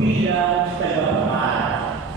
bilang tagapamahala.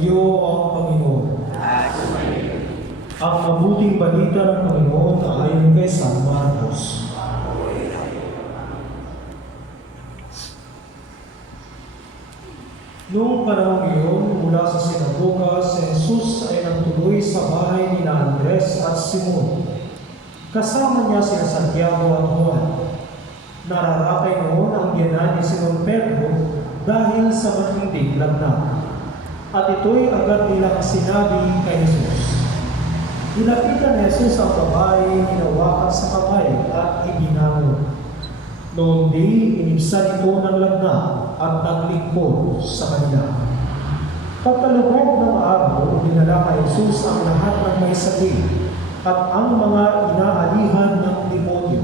iyo ang Panginoon. Ang mabuting balita ng Panginoon ayon kay San Marcos. Noong panahon iyon, mula sa sinagoga, si Jesus ay nagtuloy sa bahay ni Andres at Simon. Kasama niya sina Santiago at Juan. Nararakay noon ang biyanan ni Simon Pedro dahil sa matinding lagnat. At ito'y agad nilang sinabi kay Jesus. Nilapitan ni Jesus ang babae, hinawakan sa kamay at ibinangon. Noon di, inibsan ito ng lagnat at naglingkod sa kanila. Pagkalubog ng araw, dinala kay Jesus ang lahat ng may sakit at ang mga inaalihan ng demonyo.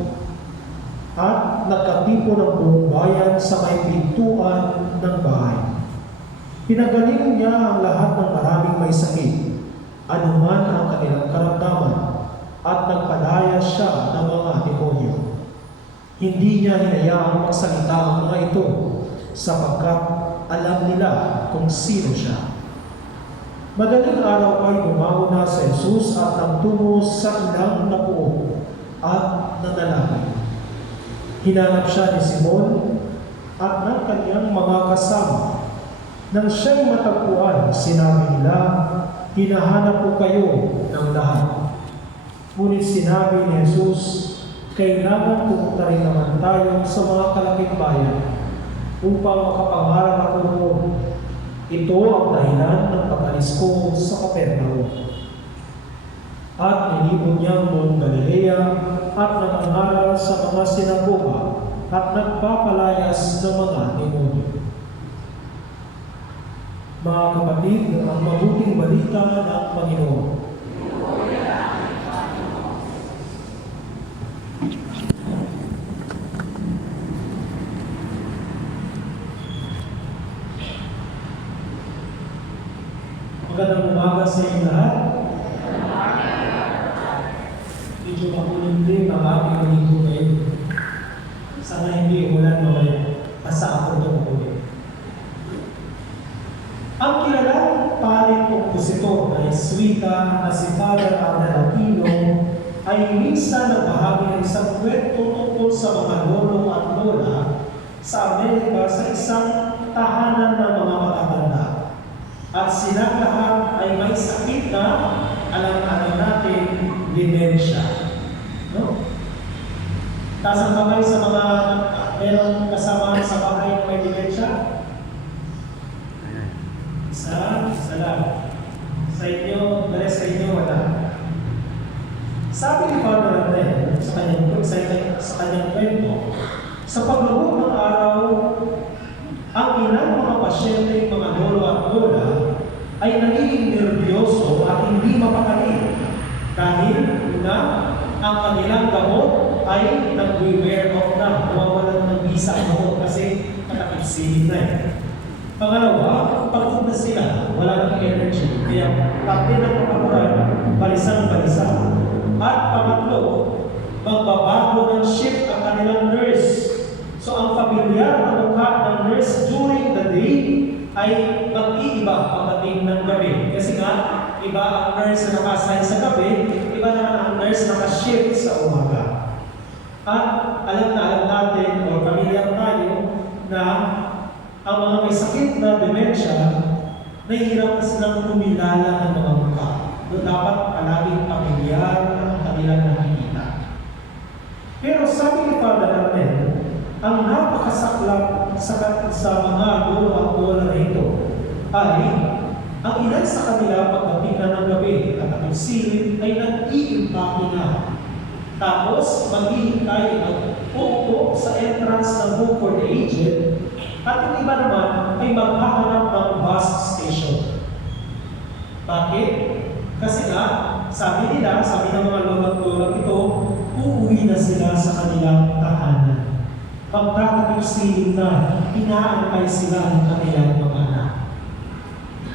At nagkatipo ng buong bayan sa may pintuan ng bahay. Pinagaling niya ang lahat ng maraming may sakit, anuman ang kanilang karamdaman, at nagpadaya siya ng mga demonyo. Hindi niya hinayaang magsalita ang mga ito, sapagkat alam nila kung sino siya. Madaling araw ay bumangon na si Jesus at nagtungo sa ilang napuo at nanalangin. Hinanap siya ni Simon at ng kanyang mga kasama. Nang siya'y matagpuan, sinabi nila, hinahanap ko kayo ng lahat. Ngunit sinabi ni Jesus, kailangan pumunta rin naman tayo sa mga kalaking bayan upang makapangaral ako noon. Ito ang dahilan ng pag-alis ko sa Capernaum. At nilibot niya buong Galilea at nangangaral sa mga sinagoga at nagpapalayas ng mga demonyo. Mga kapatid, ang mabuting balita ng Panginoon. Magandang umaga sa inyo lahat. Medyo makulit din ang aking linggo ngayon. Sana hindi ulan mamaya. Asa ako ito makulit. Ang kilalang paring kompositor na Jesuita na si Father Abel Aquino ay minsan nagbahagi ng isang kwento tungkol sa mga lolo at lola sa Amerika sa isang tahanan ng mga matatanda. At silang lahat ay may sakit na alam natin, dementia. No? Kasama kayo sa mga merong kasama sa bahay na may dementia? Isa lang. Sa inyo, dali sa inyo, wala. Sabi ni Father Abel sa kanyang kwento, sa paglubog ng araw, ang ilang mga pasyente, mga lolo at lola, ay nagiging nervyoso at hindi mapakali dahil una, ang kanilang gamot ay nag-wear off na, nawawalan ng bisa ang gamot kasi nakakipsilid na Pangalawa, pagod na sila, wala ng energy, kaya pati ng kapaguran, balisan-balisa. At pangatlo, magbabago ng shift ang kanilang nurse. So ang pamilyar na mukha ng nurse during the day ay mag-iiba pagdating ng gabi. Kasi nga, iba ang nurse na naka-assign sa gabi, iba naman ang nurse na naka-shift sa umaga. At alam natin, o pamilyar tayo, na ang mga may sakit na dementia, nahihirap na silang kumilala ng mga mukha. Doon dapat palaging pamilyar ang kanilang nakikita. Pero sabi ni Father Abel, ang napakasaklap sa mga lolo at lola na ito ay ang ilan sa kanila pagdating na ng gabi at ang silid ay nag-iimpake na. Tapos maghihintay at uupo sa entrance ng Book for the Aged at yung iba naman ay maghahanap ng bus station. Bakit? Kasi nga, sabi ng mga lolo at lola ito, uuwi na sila sa kanilang tahanan. Pagkakapagsilin na, inaantay sila ng kanilang mga anak.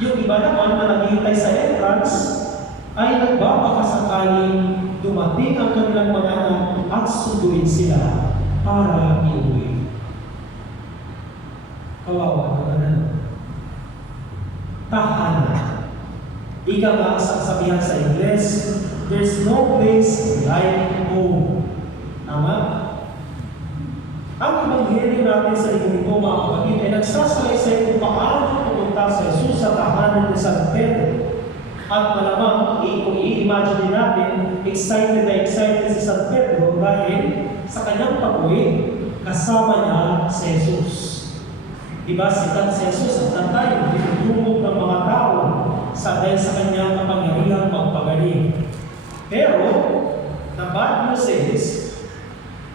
Yung iba naman na naghihintay sa entrance ay nagbabakasakaling dumating ang kanilang mga anak at sunduin sila para iuwi. Kawawa naman. Tahanan. Ika nga sa kasabihan sa Ingles, there's no place like home. Tama? Ang ebanghelyo natin sa linggo ito, mga kapatid, ay nagsasalaysay kung paano pumunta sa Jesus sa tahanan ni San Pedro. At malamang, kung i-imagine natin, excited na excited si San Pedro dahil sa kanyang pag-uwi, kasama niya si Jesus. Diba, sikat si Jesus at nantay, dinudumog ng mga tao dahil sa kanyang kapangyarihan magpagaling. Pero, the bad news is,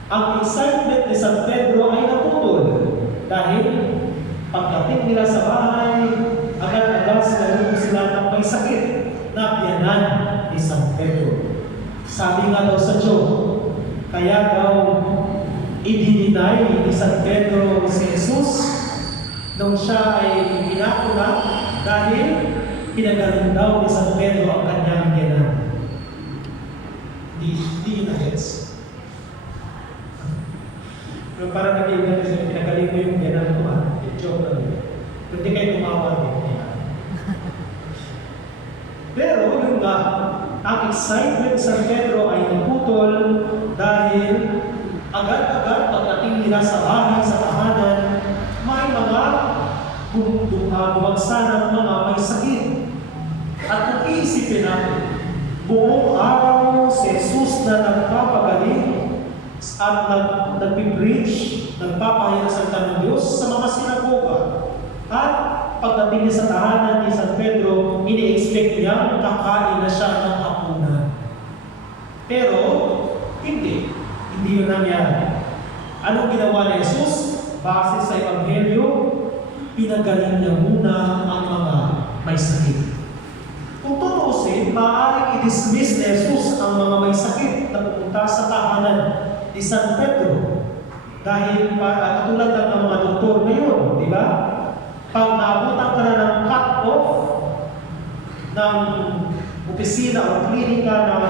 ang excitement ni San Pedro ay naputol dahil pagdating nila sa bahay, agad-agad sila ng may sakit na biyanan ni San Pedro. Sabi nga daw sa Diyo, kaya daw i-deny ni San Pedro si Jesus nung siya ay pinakuna dahil pinagaling daw ni San Pedro ang kanyang biyanan. Di na gets. Pero parang nag-iwan kasi pinagaling mo yung biyanan ko joke lang yun. Pero di kayo tumawa din. Pero yung nga, ang excitement sa Pedro ay naputol dahil agad-agad pagdating nila sa bahay, sa tahanan, may mga bumagsa ng mga may sakit. At kung iisipin natin, buong araw si Jesus na nagpapagaling at nagpipreach, nagpapahayag sa salita ng Diyos sa mga sinagoga. At pagdating niya sa tahanan ni San Pedro, ini-expect niya kakain na siya ng hapunan. Pero, hindi yun nangyari. Anong ginawa ni Jesus? Base sa Ebanghelyo, pinagaling niya muna ang mga may sakit. Kung tutuusin, maaaring i-dismiss ni Jesus ang mga may sakit na pupunta sa tahanan ni San Pedro. Dahil katulad lang ng mga doktor ngayon, di ba? Pag naabutan ka na ng cut-off ng opisina o klinika ng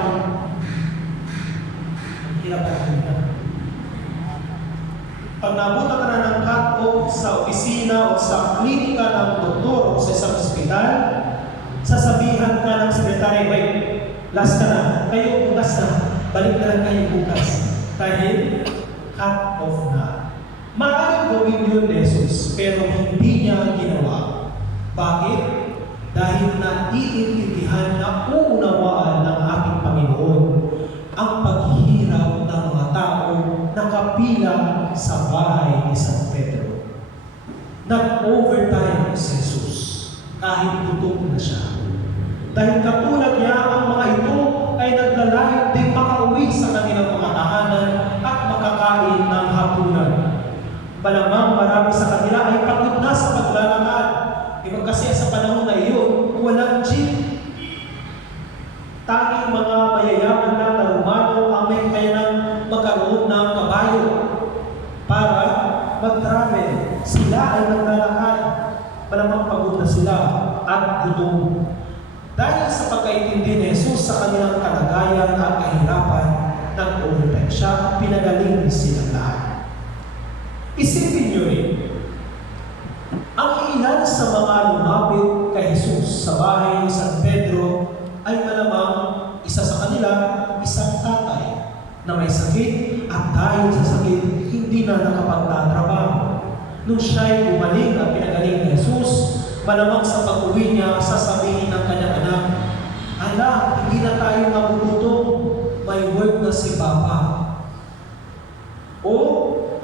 pag naabutan ka na ng cut-off sa opisina o sa klinika ng doktor o sa isang ospital, sasabihan ka ng sekretary, wait, last ka na, kayo bukas na, balik na lang kayo bukas. Dahil cut-off na. Maaaring gawin yun, Jesus, pero hindi niya ginawa. Bakit? Dahil naiintindihan na uunawaan ng ating Panginoon ang paghihirap ng mga tao na kapila sa bahay ni San Pedro. Nag-overtime si Jesus kahit gutom na siya. Dahil katulad niya, ang mga ito ay naglalayag din makauwi sa kanilang mga tahanan at makakain ng hapunan. Malamang marami sa kanila ay pagod na sa paglalakad. Diba kasi sa panahon na iyon, walang jeep. Tanging mga mayayaman lang na Romano ang may kakayanang magkaroon ng kabayo para mag-travel. Sila ay naglalakad. Malamang pagod na sila at gutom. Dahil sa pagkaintindi ni Jesus sa kanilang kalagayan at kahirapan, nag-overtime siya at pinagaling silang lahat. Isipin niyo rin, ang ilan sa mga lumapit kay Jesus sa bahay ni San Pedro ay malamang isa sa kanila, isang tatay na may sakit at dahil sa sakit, hindi na nakapagtatrabaho. Nung siya'y gumaling at pinagaling ni Jesus, malamang sa pag-uwi niya, sasabihin ng kanyang anak, "Ala, hindi na tayo magugutom, may work na si Papa." O,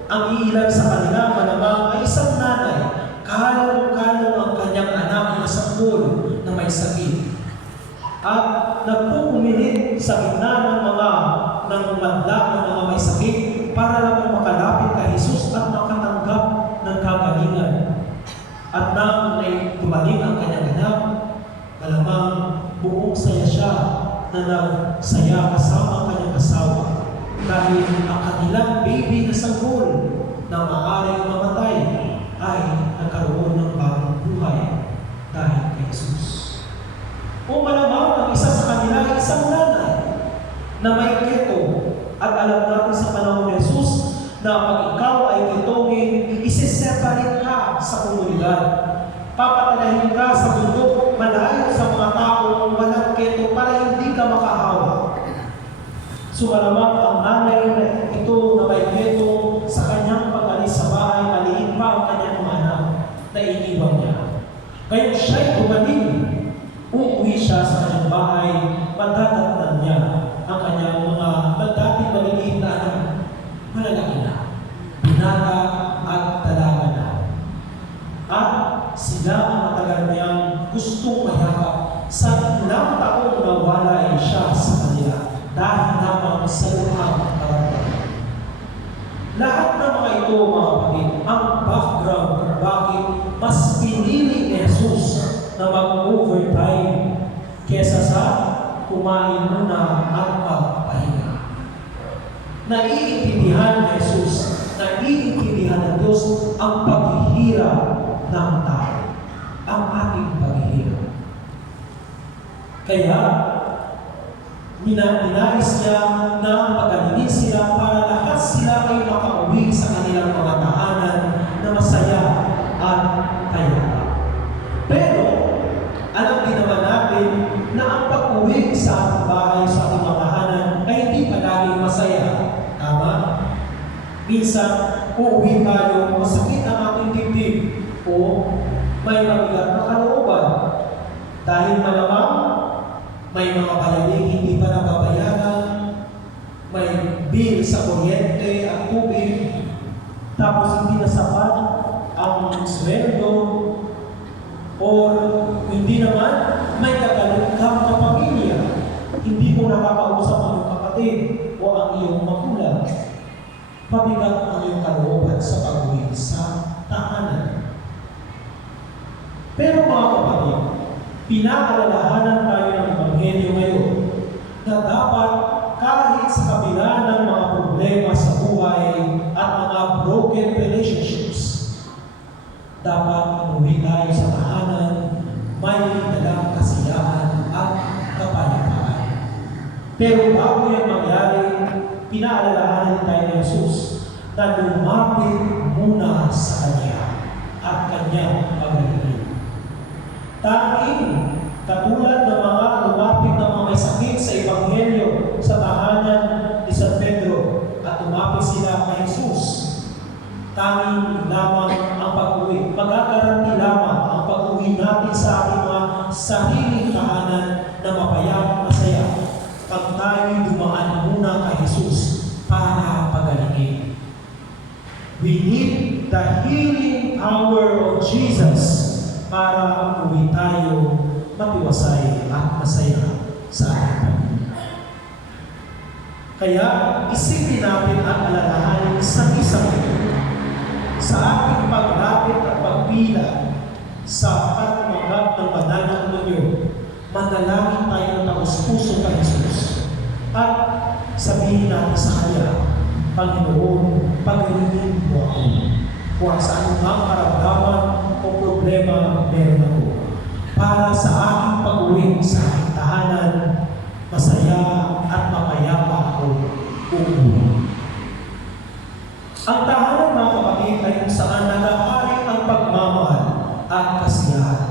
ang iilan sa kanila, malamang ay isang nanay, kalong-kalong ang kanyang anak na sampol na may sakit. At nagpupumilit sa gitna ng madla ng mga may sakit para lang makalapit kay Jesus at makatanggap ng kagalingan. At nang tumaling ang kanyang anak, malamang buong saya siya na nagsaya kasama ang kanyang asawa dahil ang kanilang baby na sanggol na maaaring mamatay ay nagkaroon ng bagong buhay dahil kay Jesus. O malamang ang isa sa kanila ay isang nanay na may keto at alam natin sa panahon ni Jesus na pag ikaw ay ketongin, isiseparate ka sa komunidad. Papatalahin ka sa bundok malayo sa mga taong walang keto para hindi ka makahawa. So malamang ang nanay na ito na may keto sa kanyang pag-alis sa bahay, maliit pa ang kanyang mga anak na iniwan niya. Kaya siya'y gumaling. Uuwi siya sa kanyang bahay, madadatnan niya ang kanyang mga dating maliliit na anak. Malalaki na, binata at dalaga na. At sila ang matagal niyang gustong mayakap sa ilang taong nawala siya sa kanila dahil lamang sa luhang karamdaman. Lahat ng mga ito, mga kapatid, ang background kung bakit mas pinili ni Jesus na mag-overtime kesa sa kumain muna at magpahinga. Naiintindihan ni Jesus, naiintindihan ng Diyos ang paghihirap ng tao, ang ating paghihirap. Kaya, ninais niya na pagalingin sila para lahat sila ay makauwi sa kanilang mga tahanan na masaya at kayapa. Pero, alam din naman natin na ang pag-uwi sa ating bahay, sa ating mga tahanan ay hindi palaging masaya. Tama? Minsan, uuwi tayo, masakit ang ating dibdib o may mabigat na kalooban. Dahil malamang, may mga bayaring hindi pa nababayaran, may bill sa kuryente at tubig, tapos hindi na sapat ang sweldo, o hindi naman may kagaling kang na pamilya, hindi mo nakakausap ang iyong kapatid o ang iyong magulang. Pabigat ang iyong kalooban sa pag-uwi sa tahanan. Pero mga kapatid, pinaalalahanan tayo ng Ebanghelyo ngayon na dapat kahit sa kabila ng mga problema sa buhay at mga broken relationships, dapat umuwi tayo sa tahanan, may dalang kasiyahan at kapayapaan. Pero bago yan mangyari, pinaalalahanan tayo ni Jesus na lumapit muna sa Kanya at Kanyang pagalingin. Tanging katulad ng mga lumapit ng mga may sakit sa Ebanghelyo sa tahanan ni San Pedro at lumapit sila kay Jesus, tanging lamang ang pag-uwi. Magagaranti lamang ang pag-uwi natin sa ating mga sariling tahanan na mapayap, masaya pag tayo dumaan muna kay Jesus para pagalingin. We need the healing power of Jesus para uwi tayo matiwasay at masaya sa ating pamilya. Kaya isipin natin at alalahanin isang-isang sa ating paglapit at pagpila sa pagtanggap ng banal na komunyon, manalangin tayo ng taos-puso kay Jesus at sabihin natin sa Kanya, Panginoon, pagalingin mo ako kung sa anumang karamdaman o problema meron ako para sa aking pag-uwi sa aking tahanan, masaya at mapayapa ako uuwi. Ang tahanan, mga kapatid, ay kung saan nagahari ang pagmamahal at kasiyahan.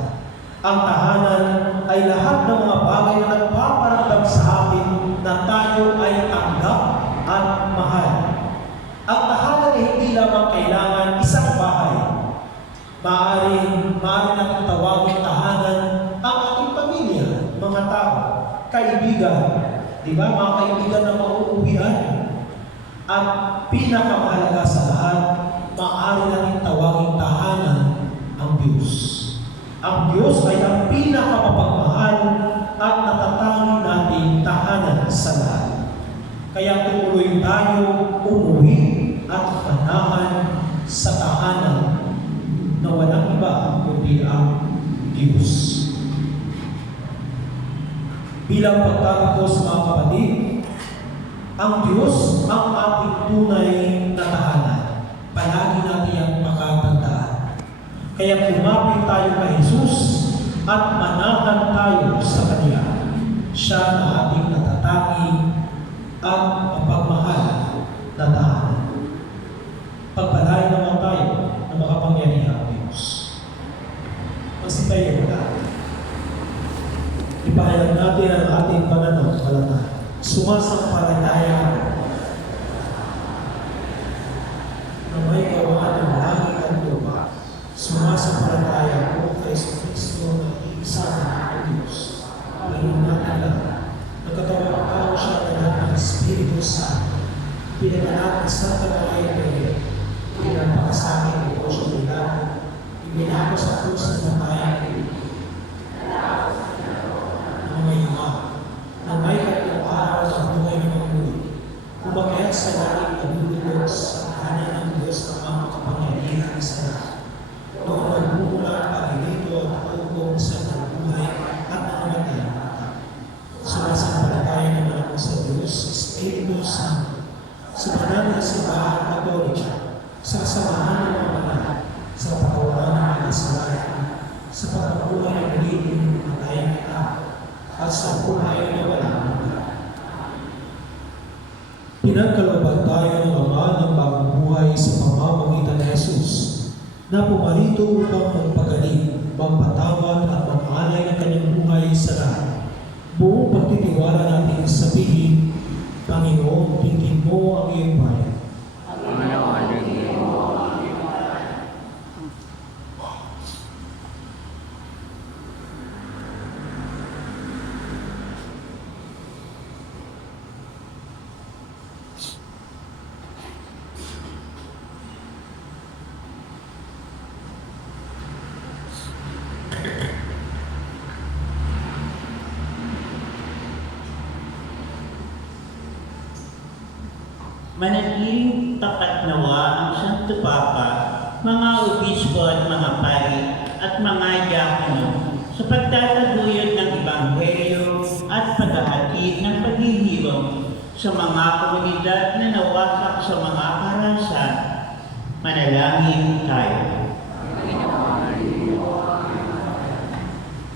Ang tahanan ay lahat ng mga bagay na nagpaparamdam sa atin na tayo ay tanggap at mahal. Ang tahanan ay hindi lamang kailangan isang bahay. Maaring natin tawagin tahanan ang ating pamilya, mga tao, kaibigan, di ba? Mga kaibigan na mauuwian. At pinakamahalaga sa lahat, maaari natin tawagin tahanan ang Diyos. Ang Diyos ay ang pinakamapagmahal at natatanging nating tahanan sa lahat. Kaya tumuloy tayo umuwi at manahan sa tahanan na walang iba kundi ang Diyos. Bilang pagtatapos, mga kapatid, ang Diyos ang ating tunay na tahanan. Palagi natin ang makatandaan. Kaya kumapit tayo kay Jesus at manahan tayo sa Kanya. Siya na ating natatanging at mapagmahal na tahanan. Pagpalain naman tayo na makapangyarihang Diyos. Magsitayo mo tayo. natin ang ating pananampalataya. Sumasampalataya ako na may gawa ng langit at lupa. Sumasampalataya ako kay Kristo na iisa ng Diyos. Ngayon natin lang, nagkatawang tao siya ng Espiritu Santo. Pinaganak ng Santa Maria Rey, pinapakasakin ko siya nila, ibinako sa krus ng matayan, ng may ima, na may tatlong araw sa buhay ng mga muli, umakyat sa langit na bubulog sa kanan ng Diyos ng mga kapangyarihan sa lahat. Noong magmumula ang pagilito at hukom sa buhay at nangamatay. Sumasampalataya naman ako sa Diyos, Espiritu Santo, sa banal na simbahan Katolika, sa samahan ng mga banal, sa patawaran ng mga kasalanan, sa pagkakuha ng muling ng matayang tao, at sa buhay na walang hanggan. Pinagkalooban tayo ng Ama ng bagong buhay sa pamamagitan ni Jesus, na pumarito upang magpagaling, magpatawad at mag-alay ng kanyang buhay sa lahat. Buong pagtitiwala natin sabihin, Panginoon, tingin mo ang iyong bayan. Manatiling tapat nawa ang Santo Papa, mga obispo at mga pari at mga diakono sa pagtataguyod ng Ebanghelyo at paghahatid ng paghihirong sa mga komunidad na nawasak sa mga karahasan. Manalangin tayo.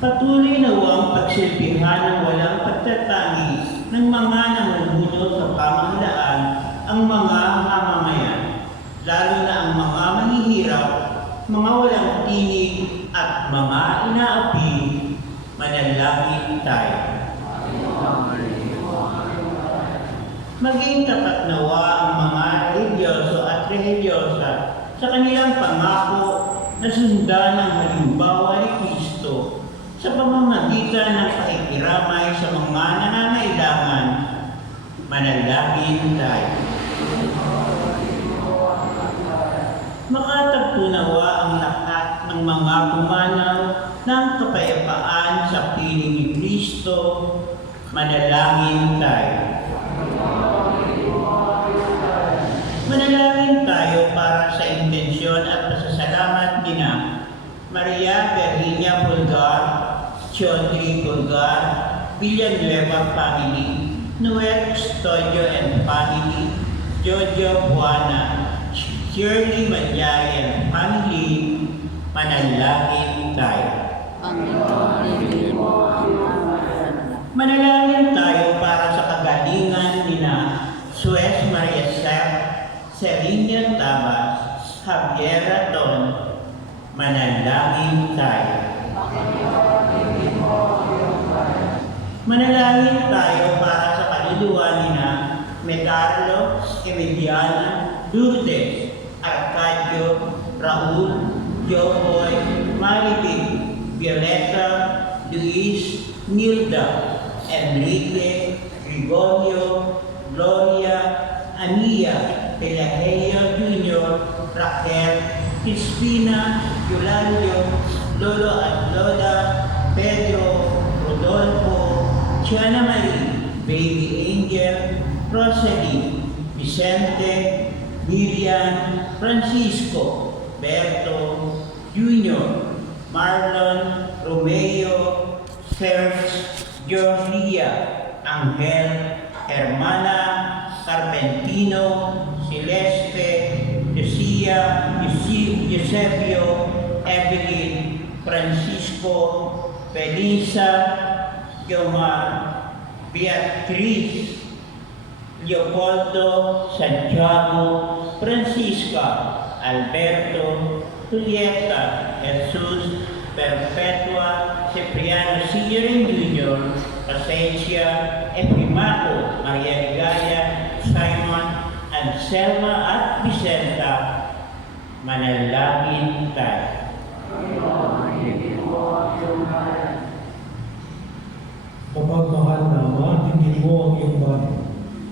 Patuloy nawang pagsilbihan ng walang pagtatangi ng mga namumuno sa pamahalaan ang mga mamamayan, lalo na ang mga mahihirap, mga walang tinig at mga inaapi. Manalangin tayo. Maging tapat nawa ang mga religyoso at religyosa sa kanilang pangako na sundan ang halimbawa ni Kristo sa pamamagitan ng pakikiramay sa mga nangangailangan. Manalangin tayo. Makatagpo nawa ang lahat ng mga pumanaw ng kapayapaan sa piling ni Kristo. Manalangin tayo. Manalangin tayo para sa intensyon at pasasalamat nina Maria Virginia Pulgar, Chaudhry Pulgar, Villanueva family, Noel Custodio and family, Jojo Buana, Shirley Manyari and family. Manalangin tayo. Manalangin tayo para sa kagalingan nina Suez Maria Sep, Celine Tabas, Javier Raton. Manalangin tayo. Manalangin tayo para sa kaluluwa nina Medardo, Emiliana, Lourdes, Arcadio, Raul, Joboy, Maribig, Violeta, Luis, Nilda, Enrique, Gregorio, Gloria, Ania, Pelageo Jr., Raquel, Crispina, Yulalio, Lolo at Lola, Pedro, Rodolfo, Tiana Marie, Baby Angel, Rosalie, Vicente, Miriam, Francisco, Berto, Junior, Marlon, Romeo, Serge, Georgia, Angel, Hermana, Carpentino, Celeste, Lucia, Eusebio, Evelyn, Francisco, Felisa, Yomar, Beatriz, Leopoldo, Santiago, Francisca, Alberto, Julieta, Jesus, Perpetua, Cipriano Sr. Jr., Constancia, Epimaco, Maria Ligaya, Simon, Anselma at Vicenta, manalangin tayo. Mapagmahal na Ama, tingin mo ang iyong bayan.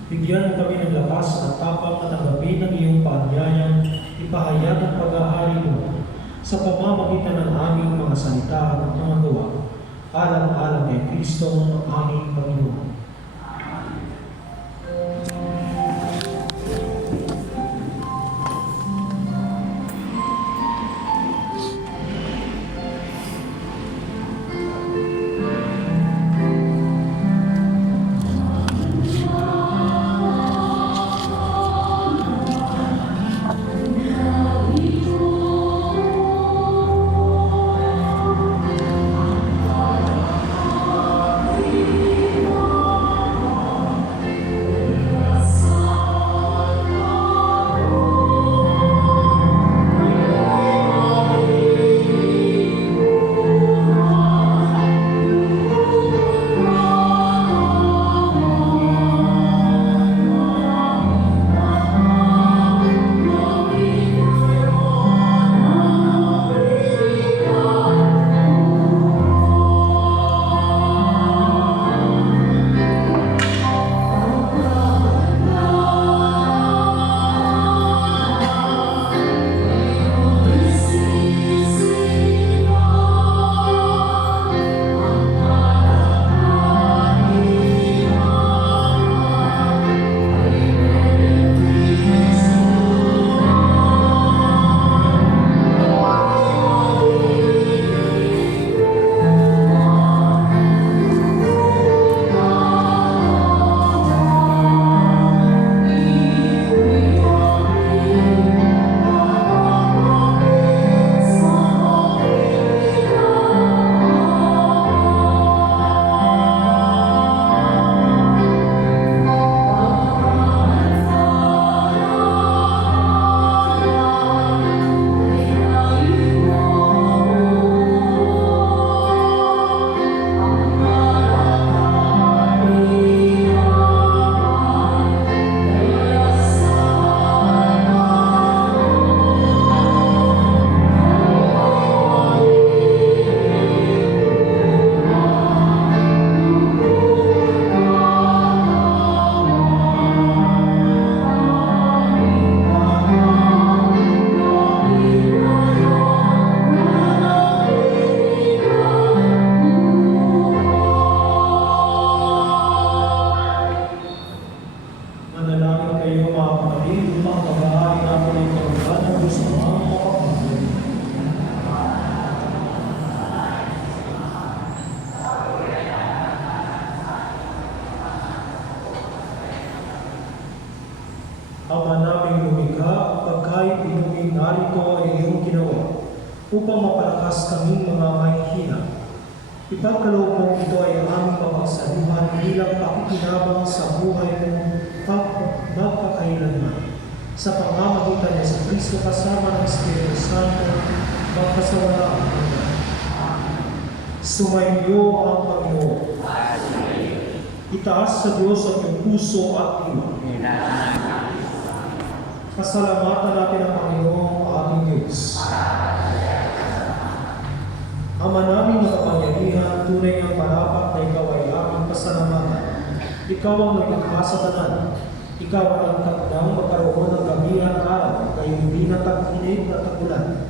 Bigyan mo kami ng lakas at tapang na tanggapin ang iyong paanyayang ipahayag ang pag-aari mo sa pamamagitan ng aming mga salita at mga gawa, alang-alang kay Kristo ang aming Panginoon. Ama naming lumikha, pagkain inuming narito ay iyong ginawa, upang mapalakas kaming mga mahihina. Ipagkaloob mo ito ay aming mapagsaluhan bilang pakikinabang sa buhay mo magpakailanman. Sa pamamagitan niya sa Kristo kasama ng Espiritu Santo, magkasawala ang hanggan. Sumainyo ang Panginoon. Itaas sa Diyos ang iyong puso at diwa. Pasalamatan natin ang Panginoong ating Diyos. Ama namin na kapangyarihan, tunay ng parapat na ikaw ay aming pasalamatan. Ikaw ang naglikha sa tanan. Ikaw ang takdang magkaroon ng gabihan araw, kayo hindi natag-init at tagulan.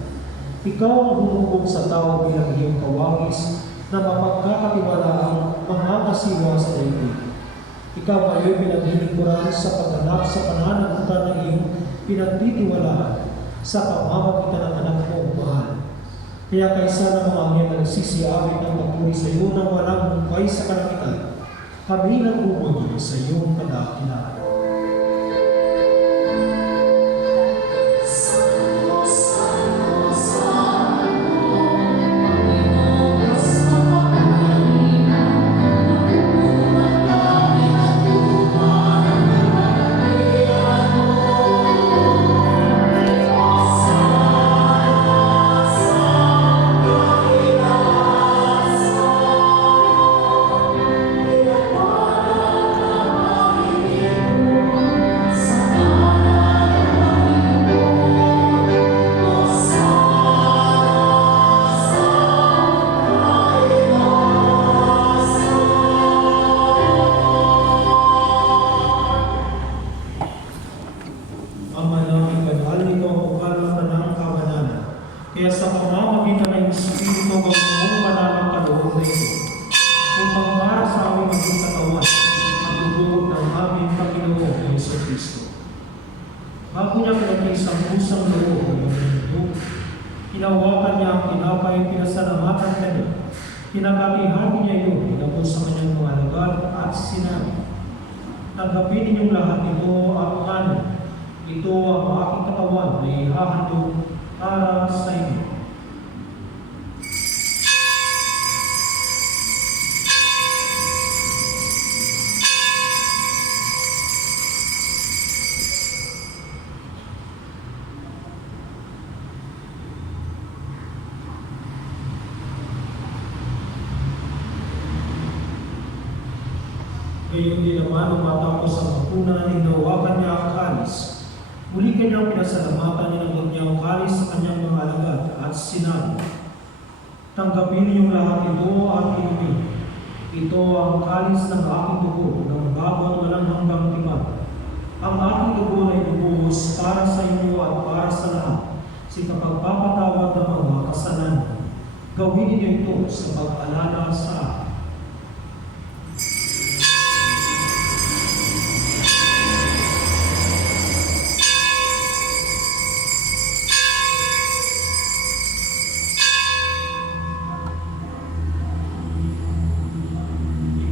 Ikaw ang humubog sa tao bilang iyong kawangis na mapagkakatiwalaang mga kasiwa sa daigdig. Ikaw ay pinaglilingkuran sa pagganap sa pananagutan ng iyong pinagtitiwalaan sa pamamagitan ng anak mo, mahal. Kaya kaysa ng mga anghel na nagsisiawit ng papuri sa iyo nang walang hukay sa kalangitan, kami nag-ubod sa iyong kadakilaan. pamamagitan ng Espiritu ng iyong banal na kaloob na ito, upang para sa aming maging katawan at dugo ng aming Panginoon na Jesucristo. Bago niya pinag-isang pusang loob ng mundo, hinawakan niya ang tinapay, pinasalamatan niya, pinagkatihati niya yun, pinabos sa kanyang mga alagad at sinabi, "Tanggapin ninyong lahat ito ang ano, ito ang aking katawan na ihahandog para sa inyo." Gayon din naman, nung matapos ang hapunan, hinawakan niya ang kalis. Muli kanyang pinasalamatan, ninabot niya ang kalis sa kanyang mga alagad at sinabi, "Tanggapin ninyong lahat ito at inumin. Ito ang kalis ng aking dugo ng bagong walang hanggang tipan. Ang aking dugo na ibubuhos para sa inyo at para sa lahat, sa kapagpapatawad ng mga kasalanan. Gawin niyo ito sa pag-alala sa akin."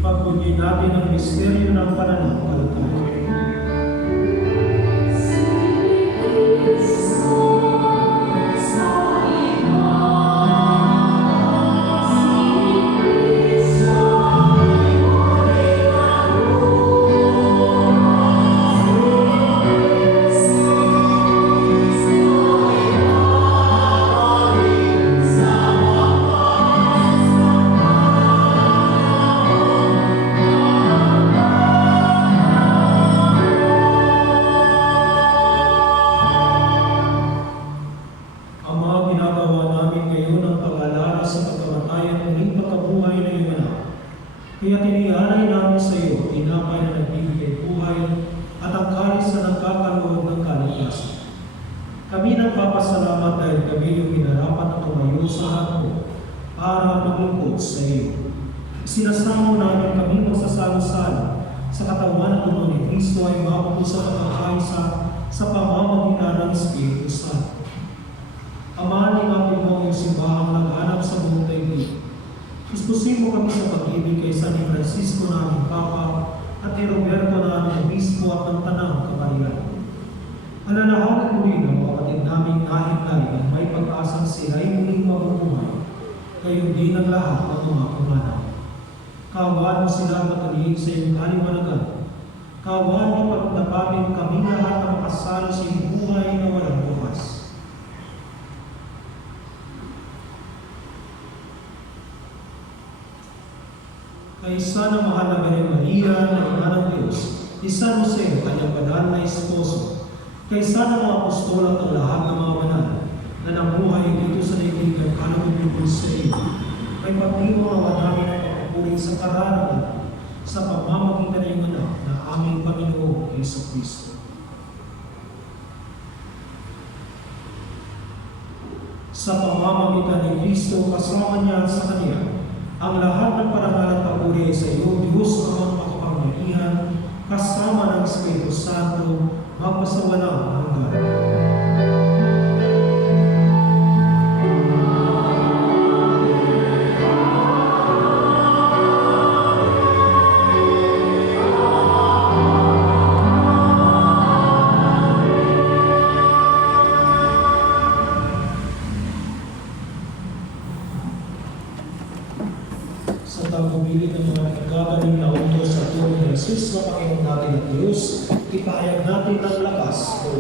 Ipagbunyay natin ang misteryo ng pananampalataya. Ama, ginagawa namin ngayon ang pag-alala sa pagkamatay at muling pagkabuhay ng iyong anak. Kaya tinihalay namin sa iyo, tinapay na nagbibigay buhay at ang kalis na nagkakaloob ng kaligtasan. Kami nagpapasalamat dahil kami yung hinarapan na tumayo sa harap mo para maglingkod sa iyo. Sinasamo namin kami magsasalo-salo sa katawan at dugo ni Kristo ay mabuo sa pagkakaisa sa pamamagitan ng Espiritu Santo. Ama, lingapin mo ang iyong simbahang naghanap sa buong daigdig. Ispusin mo kami sa pag-ibig kay San Francisco na aming Papa at ni Roberto na aming Obispo at ng Tanang Kapalian. Alalahanin mo rin ang kapatid naming nahit-nahit ang may pag-asang sila ay muling mabubuhay, gayon din ang lahat ng mga pumanaw. Kaawaan mo sila matalihin sa iyong kaliwanagan. Kaawaan mo pagtapapin kaming lahat na makasalo sa iyong buhay na walang bukas. Kay Sana Mahal na Maria Maria na Ina ng Diyos, ni San Jose, kanyang banal na esposo, kay Sana mga apostol at ang lahat ng mga banal na namuhay dito sa daigdig ng kalugod sa iyo, may pagdiwang nawa namin ang pagpupuri sa karangalan sa pamamagitan ng iyong anak na aming Panginoong Jesucristo. Sa pamamagitan ni Kristo, kasama niya sa Kanya, ang lahat ng parangal at papuri sa iyo, Diyos amang makapangyarihan, kasama ng Espiritu Santo, magpasawalang hanggan. Sa tagubilin ng mga nagagaling na utos sa tulong ni Jesus na Panginoon natin at Diyos, ipahayag natin ng lakas o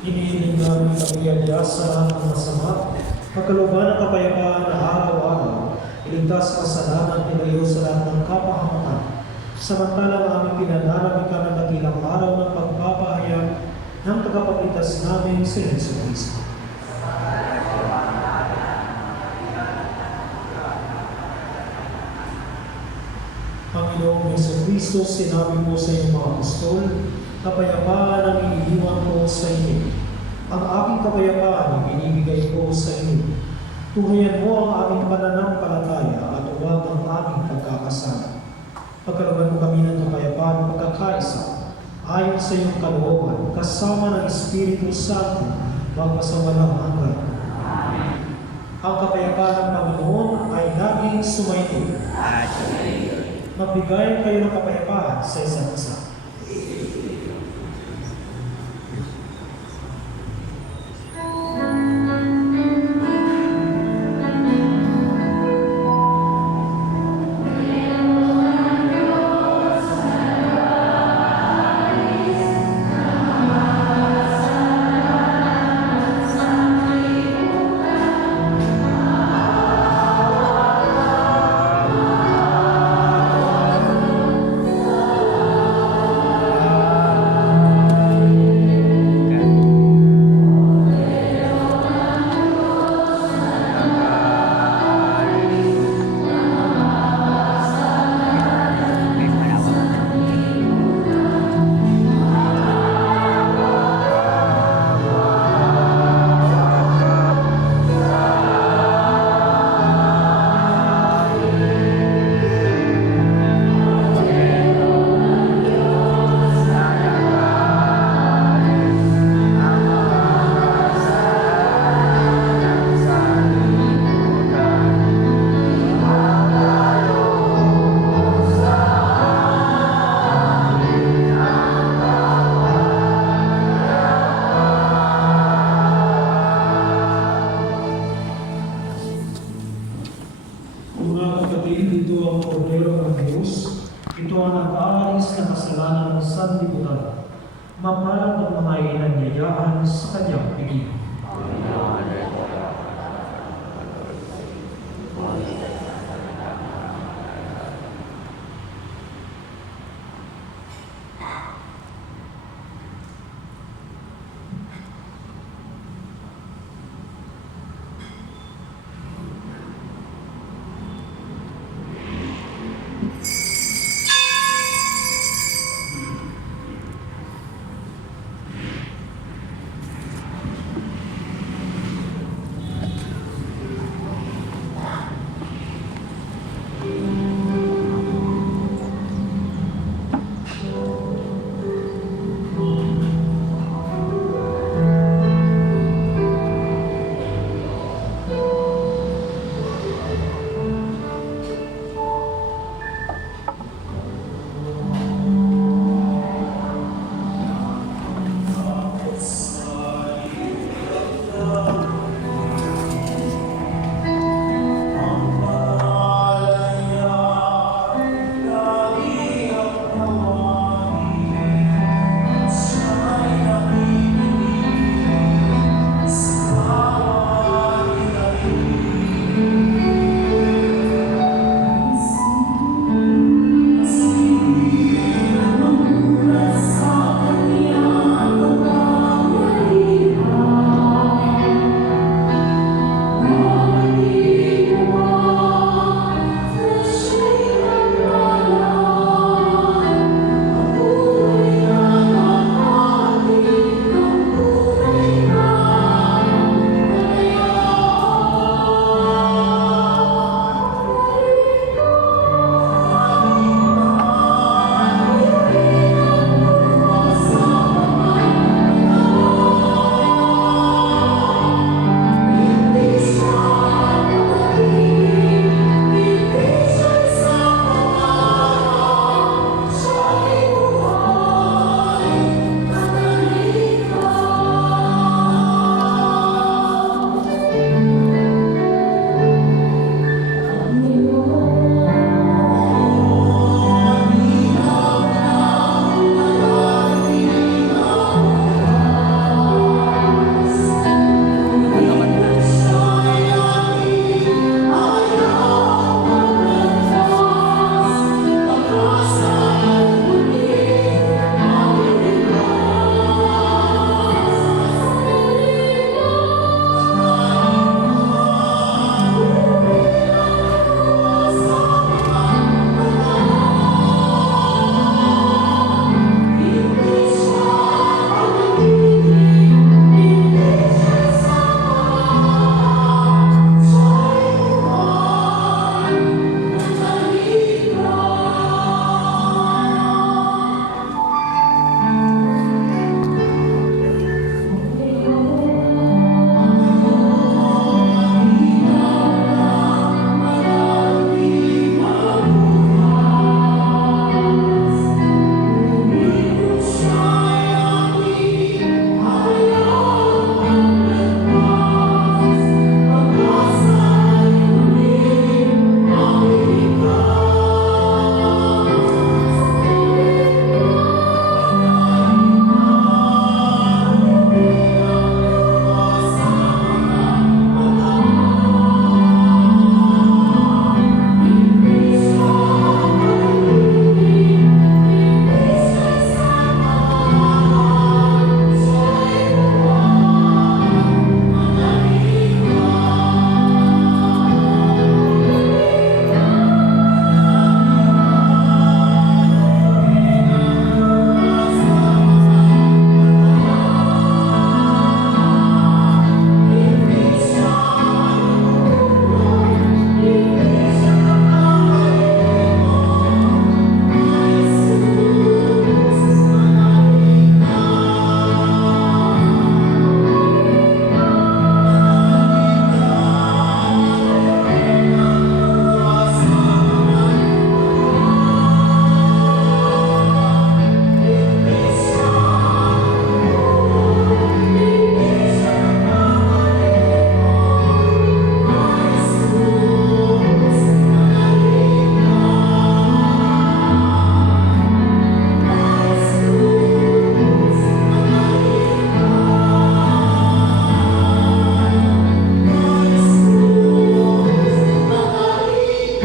Hinihiling namin kami sa lahat ng masama, pagkalooban ng kapayapaan na araw-araw, iligtas sa kasalanan, ilayo sa lahat ng kapahamakan. Samantalang aming pinanalangin ka ng dakilang araw ng pagpapahayag ng tagapagligtas namin si Yesu Cristo. Panginoong Yesu Cristo, sinabi mo sa iyong mga apostol, kapayapaan ang iniiwan ko sa inyo. Ang aking kapayapaan ibinibigay ko sa inyo. Tuhayan mo ang aming pananampalataya at huwag ang aming pagkakasala. Pagkalooban mo kami ng kapayapaan pagkakaisa, ayon sa iyong kalooban, kasama ng Espiritu Santo, magpasawalang hanggan. Ang kapayapaan ng Panginoon ay laging sumainyo. Magbigay kayo ng kapayapaan sa isa't isa.